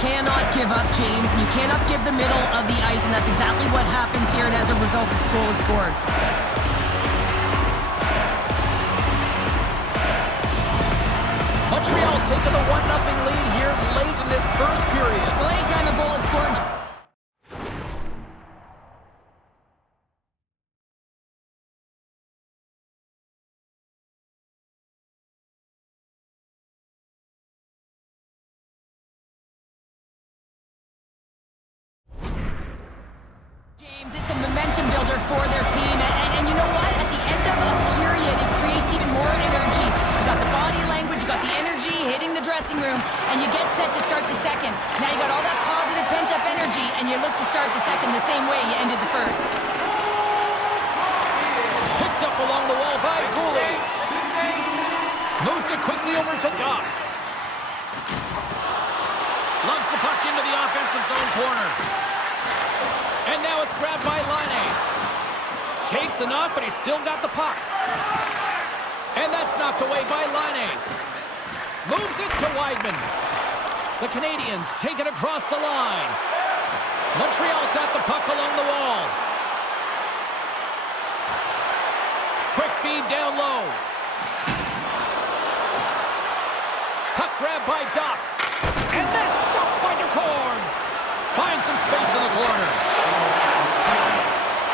cannot give up, James. You cannot give the middle of the ice, and that's exactly what happens here, and as a result, this goal is scored. Montreal's taken the 1-0 lead here late in this first period. Well, anytime a goal is scored... James, it's a momentum builder for their team, and you know what? At the end of a period, it creates even more energy. You got the body language, you got the energy hitting the dressing room, and you get set to start the second. Now you got all that positive pent-up energy, and you look to start the second the same way you ended the first. Picked up along the wall by Gouley. Moves it quickly over to Doc. Lugs the puck into the offensive zone corner. And now it's grabbed by Laine. Takes the knock, but he's still got the puck. And that's knocked away by Laine. Moves it to Weidman. The Canadiens take it across the line. Montreal's got the puck along the wall. Quick feed down low. Puck grab by Doc. And that's stopped by Decorn. Finds some space in the corner.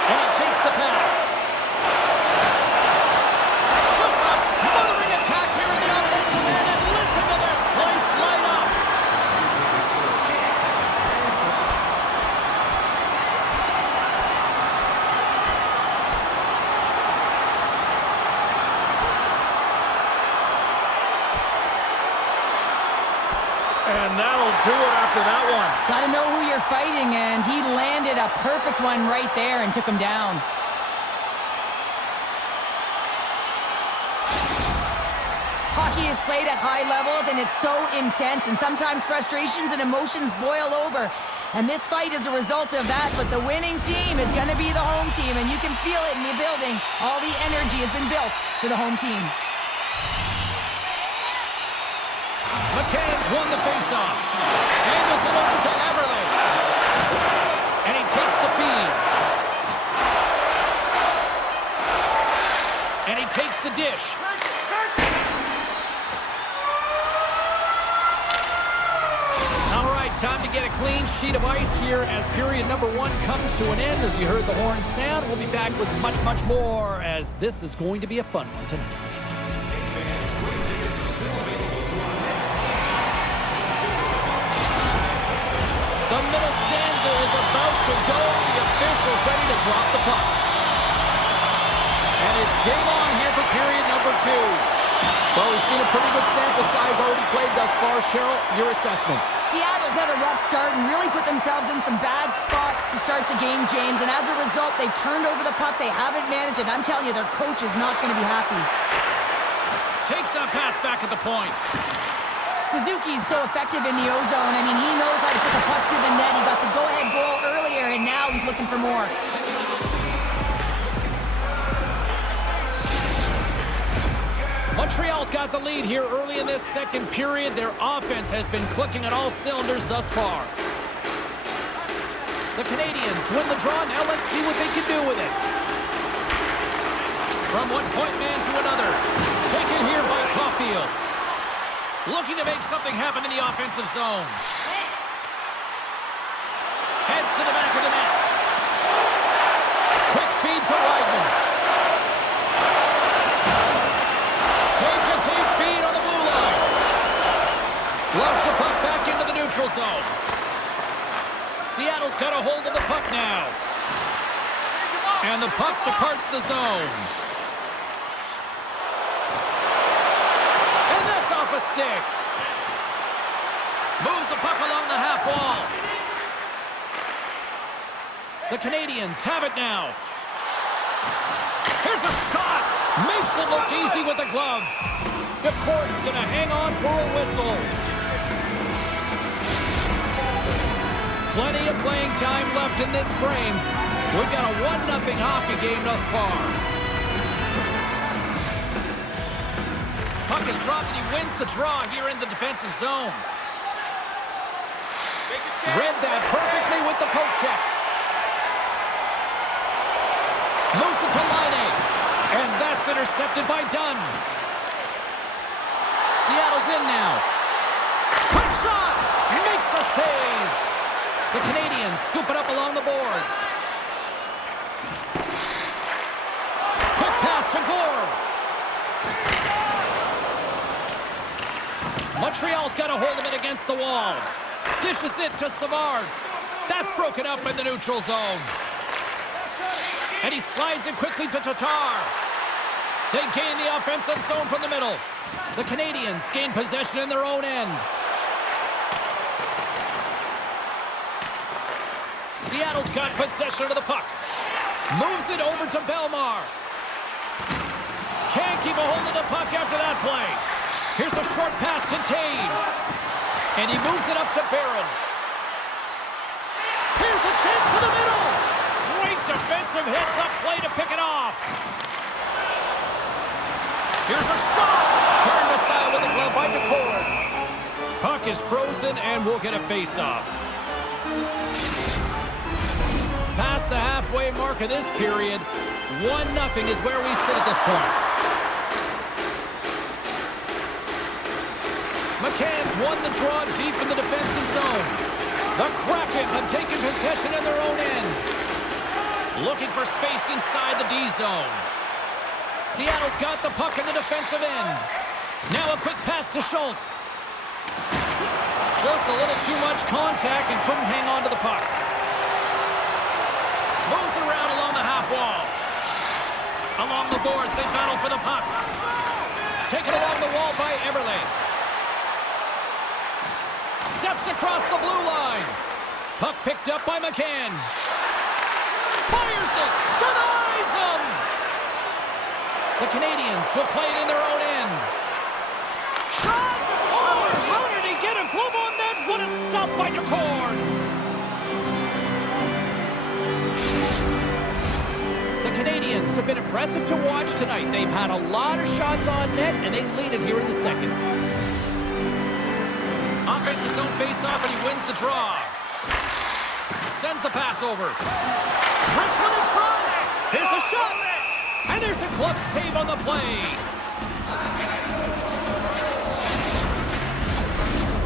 And he takes the pass. Just a smothering attack here in the offensive end, and listen to this place light up. And that'll do it after that one. Gotta know who you're fighting, and he landed a perfect one right there and took him down. Hockey is played at high levels, and it's so intense, and sometimes frustrations and emotions boil over. And this fight is a result of that, but the winning team is going to be the home team, and you can feel it in the building. All the energy has been built for the home team. McCann's won the faceoff. Angles it over to Everly. And he takes the feed. And he takes the dish. All right, time to get a clean sheet of ice here as period number 1 comes to an end. As you heard the horn sound, we'll be back with much, much more, as this is going to be a fun one tonight. The middle stanza is about to go. The officials ready to drop the puck. And it's game on here for period number 2. Well, we've seen a pretty good sample size already played thus far. Cheryl, your assessment. Seattle's had a rough start and really put themselves in some bad spots to start the game, James. And as a result, they've turned over the puck. They haven't managed it. I'm telling you, their coach is not going to be happy. Takes that pass back at the point. Suzuki's so effective in the O-zone. I mean, he knows how to put the puck to the net. He got the go-ahead goal earlier, and now he's looking for more. Montreal's got the lead here early in this second period. Their offense has been clicking on all cylinders thus far. The Canadiens win the draw. Now let's see what they can do with it. From one point man to another. Taken here by Caulfield. Looking to make something happen in the offensive zone. Heads to the back of the net. Quick feed to Weidman. Tape-to-tape feed on the blue line. Loves the puck back into the neutral zone. Seattle's got a hold of the puck now. And the puck departs the zone. Off a stick. Moves the puck along the half wall. The Canadiens have it now. Here's a shot. Makes it look easy with the glove. Decorn's going to hang on for a whistle. Plenty of playing time left in this frame. We've got a 1-0 hockey game thus far. Puck is dropped and he wins the draw here in the defensive zone. Read that perfectly with the poke check. Moves it to Laine. And that's intercepted by Dunn. Seattle's in now. Quick shot! Makes a save. The Canadiens scoop it up along the boards. Quick pass to Gore. Montreal's got a hold of it against the wall. Dishes it to Savard. That's broken up in the neutral zone. And he slides it quickly to Tatar. They gain the offensive zone from the middle. The Canadiens gain possession in their own end. Seattle's got possession of the puck. Moves it over to Bellemare. Can't keep a hold of the puck after that play. Here's a short pass to Taves. And he moves it up to Barron. Here's a chance to the middle. Great defensive heads-up play to pick it off. Here's a shot. Turned aside with a glove by Decor. Puck is frozen and we'll get a face-off. Past the halfway mark of this period, 1-0 is where we sit at this point. McCann's won the draw deep in the defensive zone. The Kraken have taken possession in their own end. Looking for space inside the D zone. Seattle's got the puck in the defensive end. Now a quick pass to Schultz. Just a little too much contact and couldn't hang on to the puck. Moves it around along the half wall. Along the boards, they battle for the puck. Taken along the wall by Everly. Steps across the blue line. Puck picked up by McCann. Fires it. Denies him. The Canadiens will play it in their own end. Shot. Oh, how did he get a glove on that? What a stop by Decor. The Canadiens have been impressive to watch tonight. They've had a lot of shots on net, and they lead it here in the second. Offensive zone face-off, and he wins the draw. Sends the pass over. Wrestling in front. Here's a shot. And there's a glove save on the play.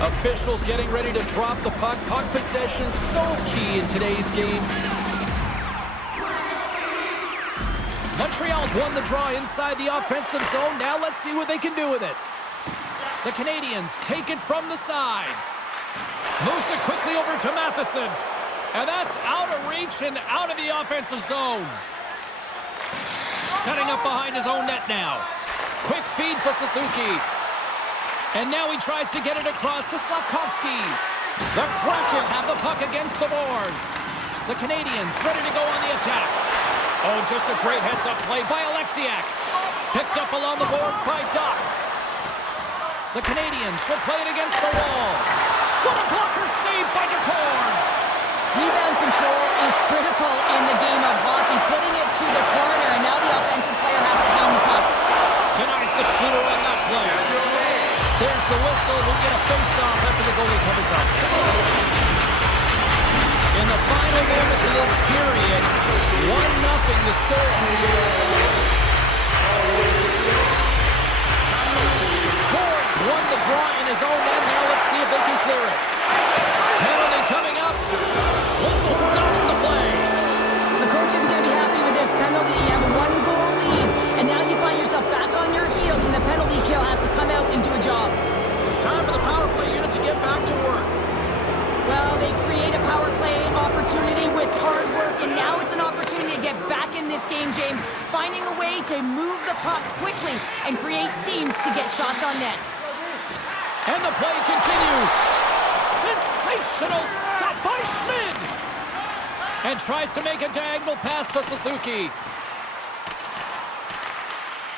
Officials getting ready to drop the puck. Puck possession so key in today's game. Montreal's won the draw inside the offensive zone. Now let's see what they can do with it. The Canadiens take it from the side. Moves it quickly over to Matheson. And that's out of reach and out of the offensive zone. Setting up behind his own net now. Quick feed to Suzuki. And now he tries to get it across to Slavkovsky. The Kraken have the puck against the boards. The Canadiens ready to go on the attack. Oh, just a great heads-up play by Alexiak. Picked up along the boards by Doc. The Canadiens will play it against the wall. What a blocker save by Decor. Rebound control is critical in the game of hockey, putting it to the corner, and now the offensive player has to pound the puck. Denies the shooter on that play. There's the whistle. We'll get a face-off after the goalie covers up. In the final moments of this period, 1-0 the score. Boards won the draw in his own end. Now let's see if they can clear it. Penalty coming up. Whistle stops the play. The coach isn't going to be happy with this penalty. You have a 1-goal lead, and now you find yourself back on your heels, and the penalty kill has to come out and do a job. Time for the power play unit to get back to work. Well, they create a power play opportunity with hard work, and now it's an opportunity to get back in this game, James. Finding a way to move the puck quickly and create seams to get shots on net. And the play continues. Sensational stop by Schmid. And tries to make a diagonal pass to Suzuki.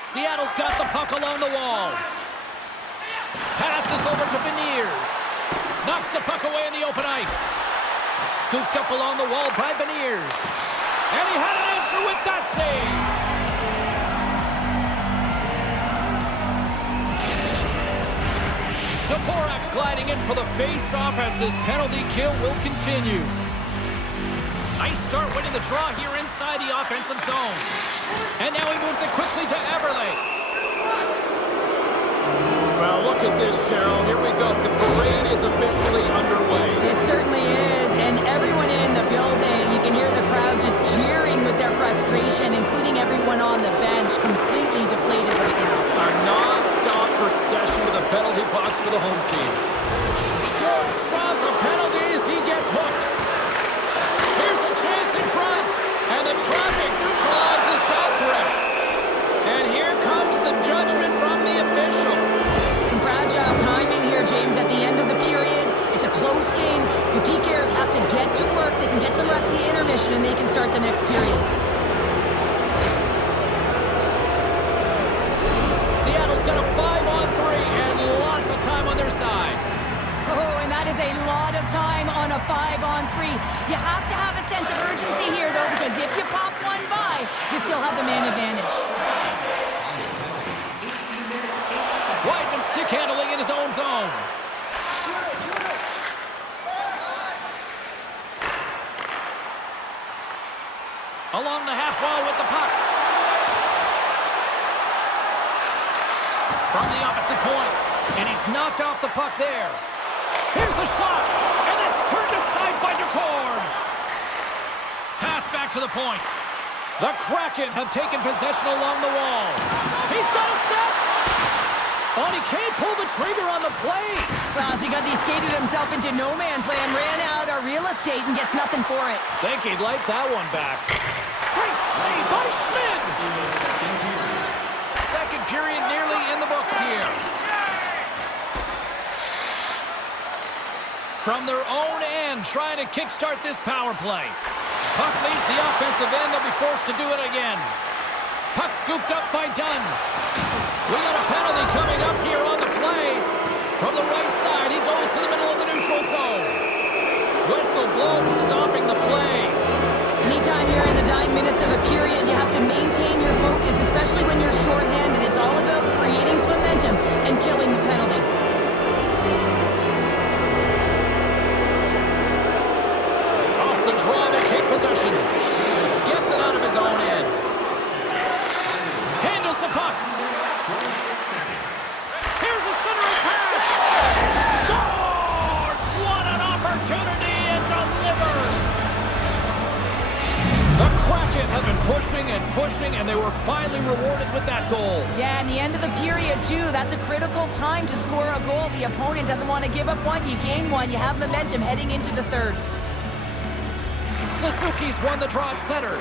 Seattle's got the puck along the wall. Passes over to Beniers. Knocks the puck away in the open ice. Scooped up along the wall by Beniers. And he had an answer with that save. Dvorak's gliding in for the face-off as this penalty kill will continue. Nice start winning the draw here inside the offensive zone. And now he moves it quickly to Everly. Well, look at this, Cheryl. Here we go. The parade is officially underway. It certainly is, and everyone in the building, you can hear the crowd just jeering with their frustration, including everyone on the bench, completely deflated right now. A non-stop procession to the penalty box for the home team. Schultz draws a penalty as he gets hooked. Here's a chance in front, and the traffic neutralizes that threat. And here comes the judgment from the official. Some fragile timing here, James, at the end of the period. It's a close game. Your PKers have to get to work. They can get some rest of the intermission, and they can start the next period. Seattle's got a 5-on-3 and lots of time on their side. Oh, and that is a lot of time on a 5-on-3. You have to have a sense of urgency here, though, because if you pop one by, you still have the man advantage. Weidman stick handling in his own zone. Along the half wall with the puck. From the opposite point. And he's knocked off the puck there. Here's the shot. And it's turned aside by Decord. Pass back to the point. The Kraken have taken possession along the wall. He's got a step. Oh, he can't pull the trigger on the play. Well, it's because he skated himself into no man's land, ran out of real estate, and gets nothing for it. Think he'd like that one back. Great save by Schmid. Second period nearly in the books here. From their own end, trying to kickstart this power play. Puck leaves the offensive end. They'll be forced to do it again. Puck scooped up by Dunn. We got a penalty coming up here on the play. From the right side, he goes to the middle of the neutral zone. Whistle blown, stopping the play. Anytime you're in the dying minutes of a period, you have to maintain your focus, especially when you're shorthanded. It's all about creating some momentum and killing the penalty. Off the draw, they take possession. Gets it out of his own end. Handles the puck. Here's a centering pass. Scores! What an opportunity and delivers! The Kraken have been pushing, and they were finally rewarded with that goal. Yeah, and the end of the period, too. That's a critical time to score a goal. The opponent doesn't want to give up one. You gain one. You have momentum heading into the third. Suzuki's won the draw at center.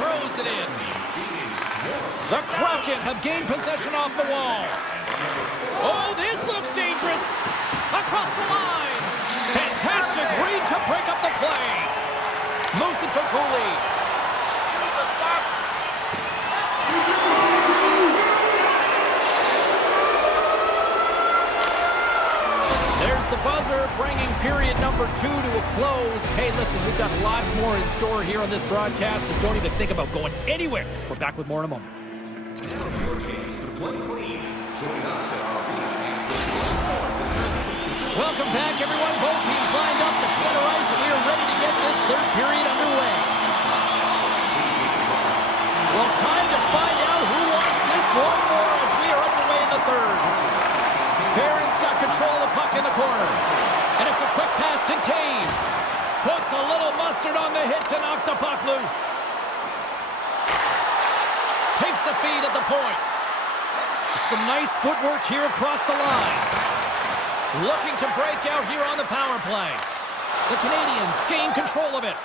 Throws it in. The Kraken have gained possession off the wall. Oh, this looks dangerous. Across the line. Fantastic read to break up the play. Moves it to Cooley. There's the buzzer, bringing period number 2 to a close. Hey, listen, we've got lots more in store here on this broadcast, so don't even think about going anywhere. We're back with more in a moment. Welcome back, everyone. Both teams lined up at center ice, and we are ready to get this third period underway. Well, time to find out who wants this one more as we are underway in the third. Barron's got control of the puck in the corner. And it's a quick pass to Taves. Puts a little mustard on the hit to knock the puck loose. Takes the feed at the point. Some nice footwork here across the line. Looking to break out here on the power play. The Canadiens gain control of it.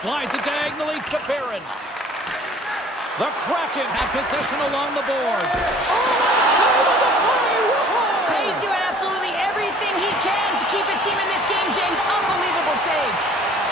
Slides it diagonally to Barron. The Kraken have possession along the boards. Oh, save of the play! Whoa! He's doing absolutely everything he can to keep his team in this game, James. Unbelievable save.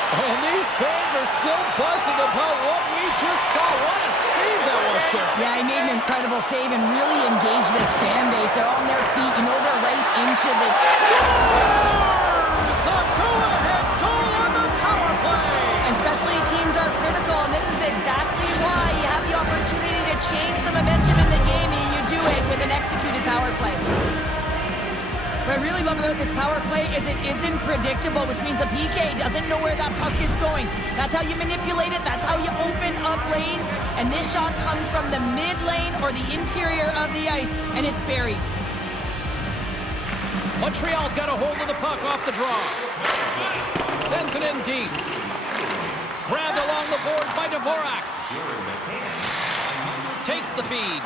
And these fans are still buzzing about what we just saw. What a save that was, Chef. Yeah, he made an incredible save and really engaged this fan base. They're on their feet. You know they're right into the... Scores! The go-ahead goal on the power play! And especially teams are critical, and this is exactly why you have the opportunity to change the momentum in the game, and you do it with an executed power play. What I really love about this power play is it isn't predictable, which means the PK doesn't know where that puck is going. That's how you manipulate it. That's how you open up lanes. And this shot comes from the mid lane or the interior of the ice, and it's buried. Montreal's got a hold of the puck off the draw. Sends it in deep. Grabbed along the boards by Dvorak. Takes the feed.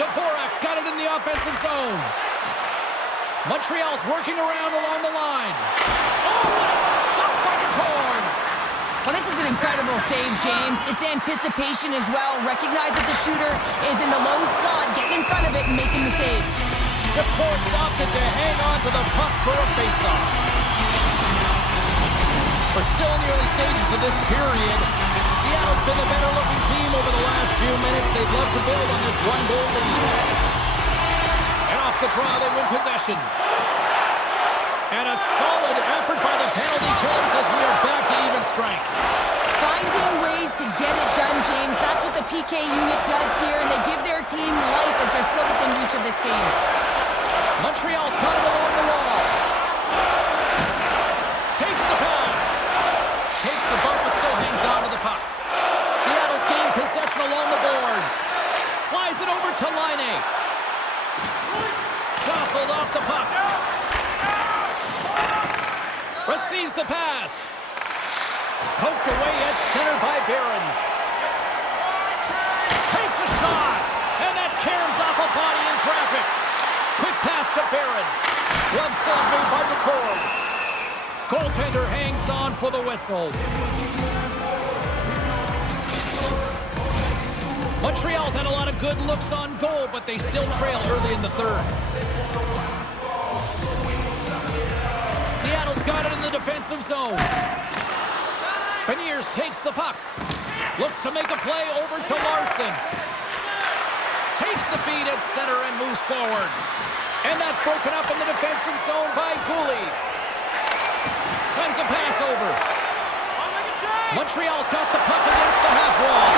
Dvorak's got it in the offensive zone. Montreal's working around along the line. Oh, what a stop by McCord! Well, this is an incredible save, James. It's anticipation as well. Recognize that the shooter is in the low slot, getting in front of it and making the save. McCord's opted to hang on to the puck for a faceoff. We're still in the early stages of this period. Seattle's been the better-looking team over the last few minutes. They'd love to build on this one-goal lead. And off the draw, they win possession. And a solid effort by the penalty killers as we are back to even strength. Finding ways to get it done, James. That's what the PK unit does here, and they give their team life as they're still within reach of this game. Montreal's got it along the wall. Takes the pass. Takes the bump, but still hangs on to the puck. Seattle's gained possession along the boards. Slides it over to Laine. Jostled off the puck. Receives the pass. Poked away at center by Barron. Takes a shot. And that caroms off a body in traffic. Quick pass to Barron. Glove save made by McCord. Goaltender hangs on for the whistle. Montreal's had a lot of good looks on goal, but they still trail early in the third. Seattle's got it in the defensive zone. Beniers takes the puck. Looks to make a play over to Larson. Takes the feed at center and moves forward. And that's broken up in the defensive zone by Cooley. Sends a pass over. Montreal's got the puck against the half wall.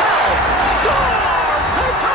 Scores! They tie it!